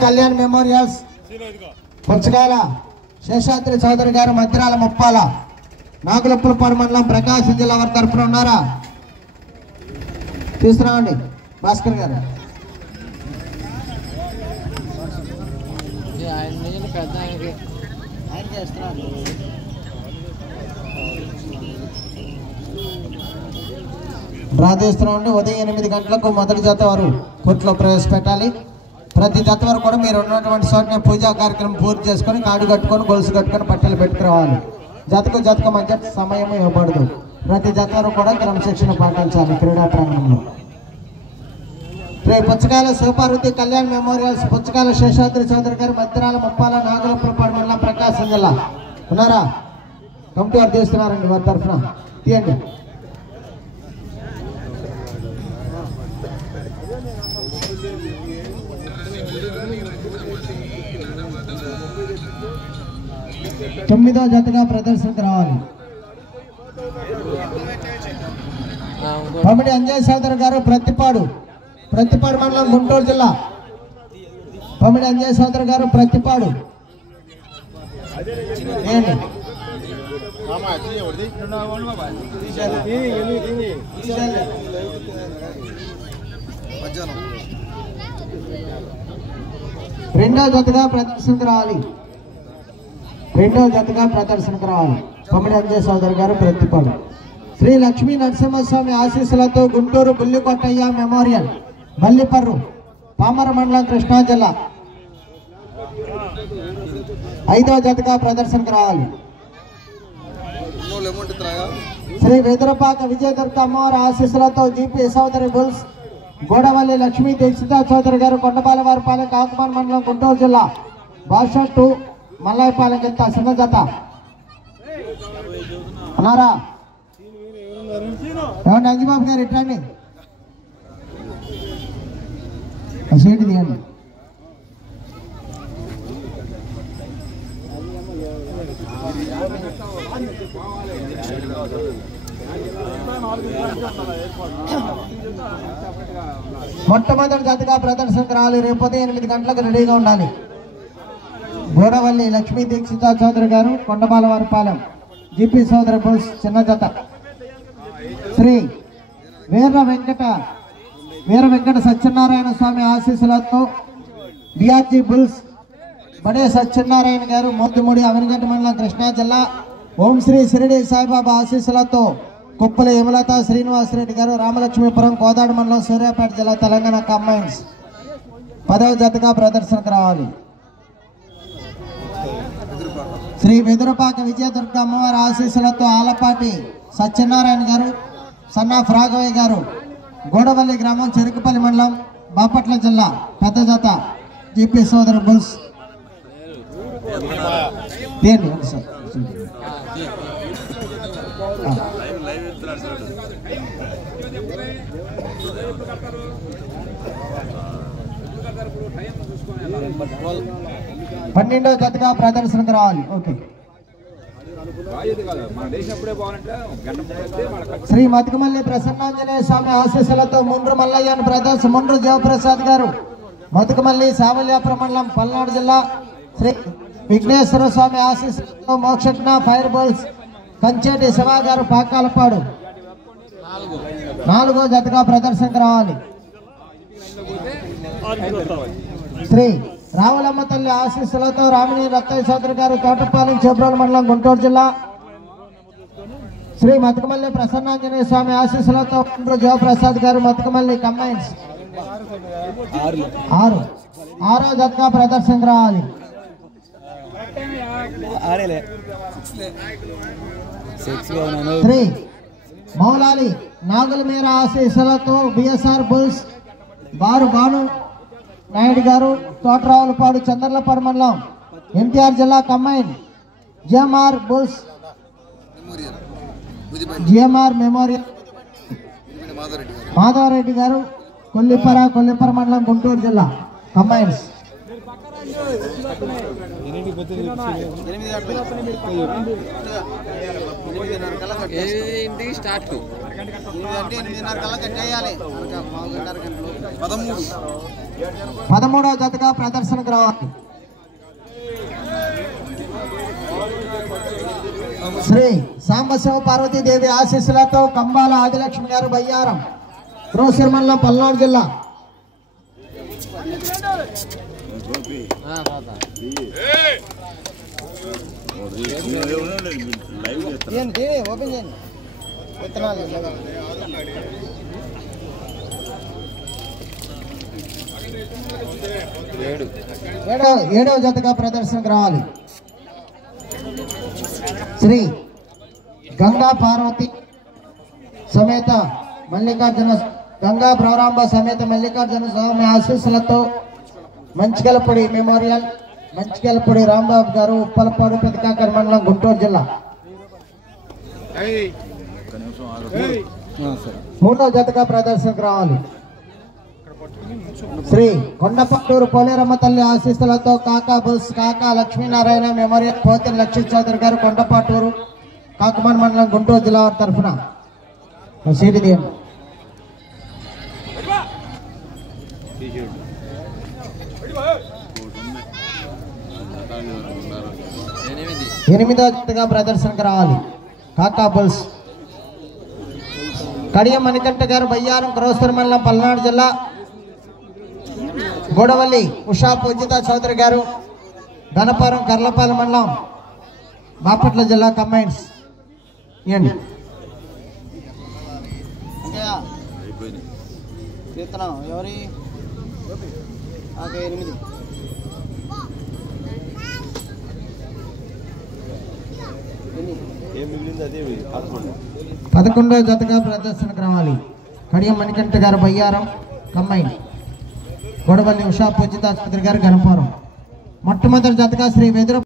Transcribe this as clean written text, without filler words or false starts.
Kalyan memorials పుచ్చకాయల Seshadri Chowdary గారు మధ్యరాల ముప్పాల నాగులపురపాడు మండలం ప్రకాశం జిల్లా వారి తరఫున ఉన్నారా? తీసుకురావండి భాస్కర్ గారు. డ్రా తీస్తున్నామండి. ఉదయం 8 గంటలకు మొదటి జత వారు కోర్టులో ప్రవేశపెట్టాలి. ప్రతి జత వరకు కూడా మీరు ఉన్నటువంటి చోటనే పూజా కార్యక్రమం పూర్తి చేసుకొని కాడు కట్టుకొని గొలుసు కట్టుకొని పట్టెలు పెట్టుకురావాలి. జతకు మధ్య సమయం ఇవ్వబడదు. ప్రతి జత వరకు కూడా క్రమశిక్షణ పాటించాలి క్రీడా ప్రాంగణంలో. రేపు పుచ్చకాయల శివపార్వతి కళ్యాణ్ మెమోరియల్స్ పుచ్చకాయల శేషాద్రి చౌదరి గారు మధ్యరాల ముప్పాల నాగులపురపాడు మండలం ప్రకాశం జిల్లా ఉన్నారా? కమిటీ వారు తీస్తున్నారండి వారి తరఫున తీయండి. తొమ్మిదో జతగా ప్రదర్శనకు రావాలి. పమిడి అంజయ్ సోదర్ గారు ప్రతిపాడు మండలం గుంటూరు జిల్లా. పమిడి అంజయ్ సోదర్ గారు ప్రతిపాడు. రెండో జతగా ప్రదర్శనకు రావాలి. పమిడి అంజయ్ సోదర్ గారు ప్రతిపాడు. శ్రీ లక్ష్మీ నరసింహస్వామి ఆశీస్సులతో గుంటూరు బుల్లికొట్టయ్య మెమోరియల్ మల్లిపర్రు పామర మండలం కృష్ణా జిల్లా. ఐదో జతగా ప్రదర్శనకు రావాలి. శ్రీ వెదురపాక విజయదుర్గ అమ్మవారి ఆశీస్సులతో జీపీ సోదరి బుల్స్ గోడవల్లి లక్ష్మీ దీక్షిత చౌదరి గారు కొండపాలవారిపాలెం కాకుమాన్ మండలం గుంటూరు జిల్లా. బాషా 2 మల్లాయపాలెం కింద చిన్న జత అన్నారా? ఏమండి అంజిబాబు గారు ఇట్రండి, సీటు తీయండి. మొట్టమొదటి జతగా ప్రదర్శనకు రావాలి. రేపు ఉదయం 8 గంటలకు రెడీగా ఉండాలి. గోడవల్లి లక్ష్మీ దీక్షిత చౌదరి గారు కొండపాలవారిపాలెం జీపీ సోదరి బుల్స్ చిన్న జత. శ్రీ వీర వెంకట సత్యనారాయణ స్వామి ఆశీస్సులతో డిఆర్జీ బుల్స్ బడే సత్యనారాయణ గారు మోతిమూడి అవినగడ్డ మండలం కృష్ణా జిల్లా. ఓం శ్రీ షిరిడి సాయిబాబా ఆశీస్సులతో కుప్పల యమలత శ్రీనివాసరెడ్డి గారు రామలక్ష్మీపురం కోదాడ మండలం సూర్యాపేట జిల్లా తెలంగాణ కంబైన్స్ 10వ జతగా ప్రదర్శనకు రావాలి. శ్రీ వెదురపాక విజయదుర్గ అమ్మవారి ఆశీస్సులతో ఆలపాటి సత్యనారాయణ గారు సన్నాఫ్ రాఘవయ్య గారు గోడవల్లి గ్రామం చెరుకుపల్లి మండలం బాపట్ల జిల్లా పెద్ద జత జీపీ సోదరు బుల్స్. పన్నెండవ జతగా ప్రదర్శనకు రావాలి. ఓకే. శ్రీ మతికమల్లి ప్రసన్నాంజనేయ స్వామి ఆశీస్సులతో ముండ్రు మల్లయ్యన్ బ్రదర్స్ ముండ్రు జయప్రసాద్ గారు మతికమల్లి సావల్యాపురం మండలం పల్నాడు జిల్లా. శ్రీ విఘ్నేశ్వర స్వామి ఆశీస్సులతో మోక్షజ్ఞ ఫైర్ బాల్స్ కంచేటి శివ గారు పాకాలపాడు 4వ జతగా ప్రదర్శనకు రావాలి. శ్రీ రావులమ్మ తల్లి ఆశీస్సులతో రామిణి రత్తయ్య సోదరి గారు తోటపాలెం చేబ్రోలు మండలం గుంటూరు జిల్లా. శ్రీ మతికమల్లి ప్రసన్నాంజనేయ స్వామి ఆశీస్సులతో జయప్రసాద్ గారు మతికమల్లి కంబైన్స్ 6వ జతగా ప్రదర్శనకు రావాలి. శ్రీ మౌలాలి నాగుల మీర ఆశీస్సులతో బిఎస్ఆర్ బుల్స్ బారు భాను నాయుడు గారు తోటరావులపాడు చంద్రలపాడు మండలం ఎన్టీఆర్ జిల్లా combine GMR bulls GMR memorial Madhavareddy garu Kollipara మండలం గుంటూరు జిల్లా కంబైన్స్. స్టార్ట్ 8:30 కల్లా కట్టేయాలి. 13 13వ జతగా ప్రదర్శనకు రావాలి. శ్రీ సాంబశివ పార్వతీదేవి ఆశీస్సులతో కంబాల ఆదిలక్ష్మి గారు బయ్యారం, క్రోసర్ మండలం, పల్నాడు జిల్లా. ఏడవ జతగా ప్రదర్శనకు రావాలి. శ్రీ గంగా పార్వతి సమేత మల్లికార్జున, గంగా భ్రవరాంబ సమేత మల్లికార్జున స్వామి ఆశీస్సులతో మంచిగలపూడి మెమోరియల్, మంచిగలపూడి రాంబాబు గారు, ఉప్పలపాడు, పెదకాకర్ మండలం, గుంటూరు జిల్లా. 3వ జతగా ప్రదర్శనకు రావాలి. శ్రీ కొండపట్టూరు పోలేరమ్మ తల్లి ఆశీస్సులతో కాకా బుల్స్, కాకా లక్ష్మీనారాయణ మెమోరియల్, పోతిన లక్ష్మీ చౌదరి గారు, కొండపాటూరు, కాకుమాన్ మండలం, గుంటూరు జిల్లా వారి తరఫున సీటు తీయండి. 8వ జతగా ప్రదర్శనకు రావాలి. కాకా బుల్స్ కడియం మణికంఠ గారు బయ్యారం, క్రోసర్ మండలం, పల్నాడు జిల్లా. గోడవల్లి ఉషా పూజిత చౌదరి గారు, గణపురం, కర్లపాలెం మండలం, బాపట్ల జిల్లా. కంబైన్స్ ఇవ్వండి. ఎవరి 11వ జతగా ప్రదర్శనకు రావాలి. కడియం మణికంఠ గారు బయ్యారం, కంబైన్. గొడవల్లి ఉషా పూజిత చౌదరి గారు, గణపురం. మొట్టమొదటి జతగా శ్రీ వెదురు